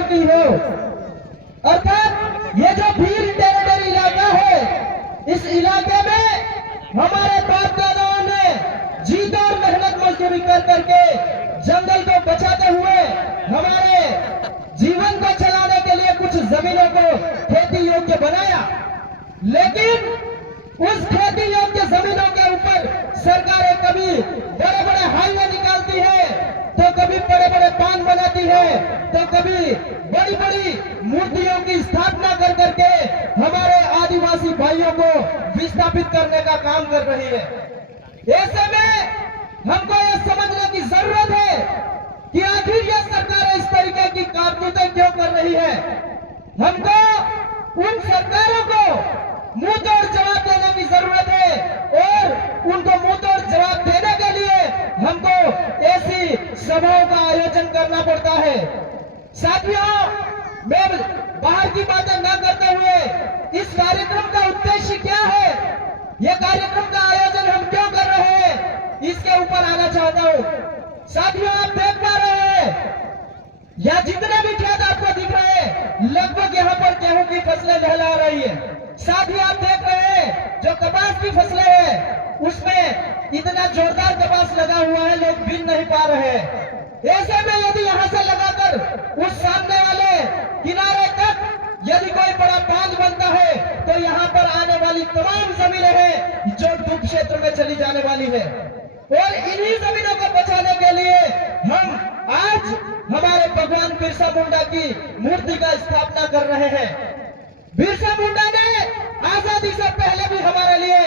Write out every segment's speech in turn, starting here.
चुकी हो। अर्थात ये जो भील टेरिटरी इलाका है, इस इलाके में हमारे बाप दादाओं ने जीत और मेहनत मजदूरी कर करके जंगल को बचाते हुए हमारे जीवन को चलाने के लिए कुछ जमीनों को खेती योग्य बनाया। लेकिन उस खेती योग्य जमीनों के ऊपर सरकारें कभी बड़े बड़े हाईवे निकालती है, तो कभी बड़े बड़े बांध बनाती है, तो कभी बड़ी बड़ी मूर्तियों की स्थापना कर करके हमारे आदिवासी भाइयों को विस्थापित करने का काम कर रही है। ऐसे में हमको यह समझने की जरूरत है कि आखिर यह सरकार इस तरीके की कारतूतें क्यों कर रही है। हमको उन सरकारों को मुंह तोड़ जवाब देने की जरूरत है और उनको मुंह तोड़ जवाब देने के लिए हमको ऐसी सभाओं का आयोजन करना पड़ता है। साथियों, मैं बाहर की बातें न करते हुए इस कार्यक्रम का उद्देश्य क्या है, यह कार्यक्रम का आयोजन हम क्यों कर रहे हैं, इसके ऊपर आना चाहता हूं। साथियों, आप देख पा रहे हैं यहाँ जितने भी खेत आपको दिख रहे हैं, लगभग यहाँ पर गेहूं की फसलें लहला रही है। साथ ही आप देख रहे हैं जो कपास की फसलें हैं, उसमें इतना जोरदार कपास लगा हुआ है, लोग बीन नहीं पा रहे हैं। ऐसे में यदि यहाँ से लगाकर उस सामने वाले किनारे तक यदि कोई बड़ा बांध बनता है, तो यहाँ पर आने वाली तमाम जमीनें हैं जो डूब क्षेत्र में चली जाने वाली है। और इन्हीं जमीनों को बचाने के लिए हम आज हमारे भगवान बिरसा मुंडा की मूर्ति का स्थापना कर रहे हैं। बिरसा मुंडा ने आजादी से पहले भी हमारे लिए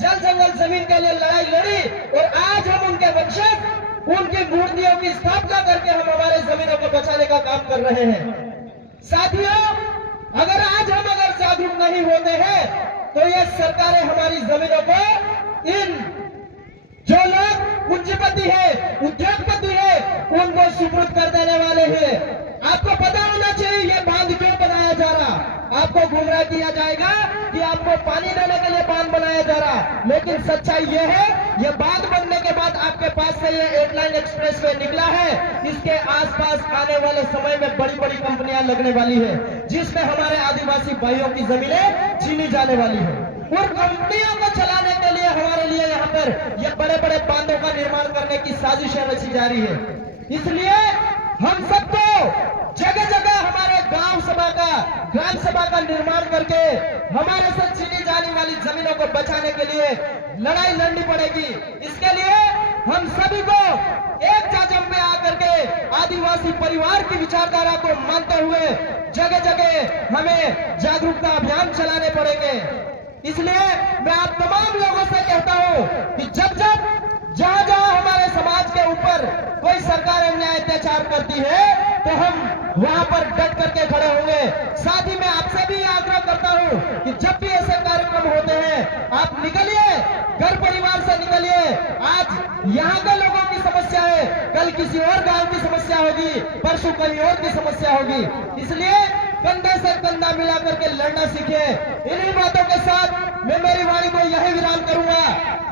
जल जंगल जमीन के लिए लड़ाई लड़ी और आज हम उनके वंशज उनकी मूर्तियों की स्थापना करके हम हमारे जमीनों को बचाने का काम कर रहे हैं। साथियों, अगर आज हम जागरूक नहीं होते हैं तो ये सरकारें हमारी जमीनों को इन जो लोग पूंजीपति है, उद्योगपति है, उनको सुपुर्द कर देने वाले हैं। आपको पता होना चाहिए ये बांध क्यों बनाया जा रहा। आपको गुमराह किया जाएगा कि आपको पानी देने के लिए बांध बनाया जा रहा, लेकिन सच्चाई ये है ये बांध बनने के बाद आपके पास से ये 8 लाइन एक्सप्रेस वे निकला है, इसके आसपास आने वाले समय में बड़ी बड़ी कंपनियां लगने वाली है, जिसमें हमारे आदिवासी भाइयों की जमीनें छीनी जाने वाली है। और कंपनियों को चलाने के लिए हमारे लिए यहाँ पर ये बड़े बड़े बांधों का निर्माण करने की साजिशें रची जा रही है। इसलिए हम सबको जगह जगह हमारे गांव सभा का, ग्राम सभा का निर्माण करके हमारे से छीनी जाने वाली जमीनों को बचाने के लिए लड़ाई लड़नी पड़ेगी। इसके लिए हम सभी को एक जाजम पे आकर के आदिवासी परिवार की विचारधारा को मानते हुए जगह जगह हमें जागरूकता अभियान चलाने पड़ेंगे। इसलिए मैं आप तमाम लोगों से कहता हूं कि जब जब जहां जहां हमारे समाज के ऊपर कोई सरकार अन्याय अत्याचार करती है तो हम वहां पर डट करके खड़े होंगे। साथ ही मैं आपसे भी आग्रह करता हूं कि जब भी ऐसे कार्यक्रम होते हैं आप निकलिए, घर परिवार से निकलिए। आज यहाँ के लोगों की समस्या है, कल किसी और गांव की समस्या होगी, परसों कहीं और की समस्या होगी। इसलिए कंधे से कंधा मिला करके लड़ना सीखे। इन्हीं बातों के साथ मैं मेरी वाणी को यही विराम करूंगा।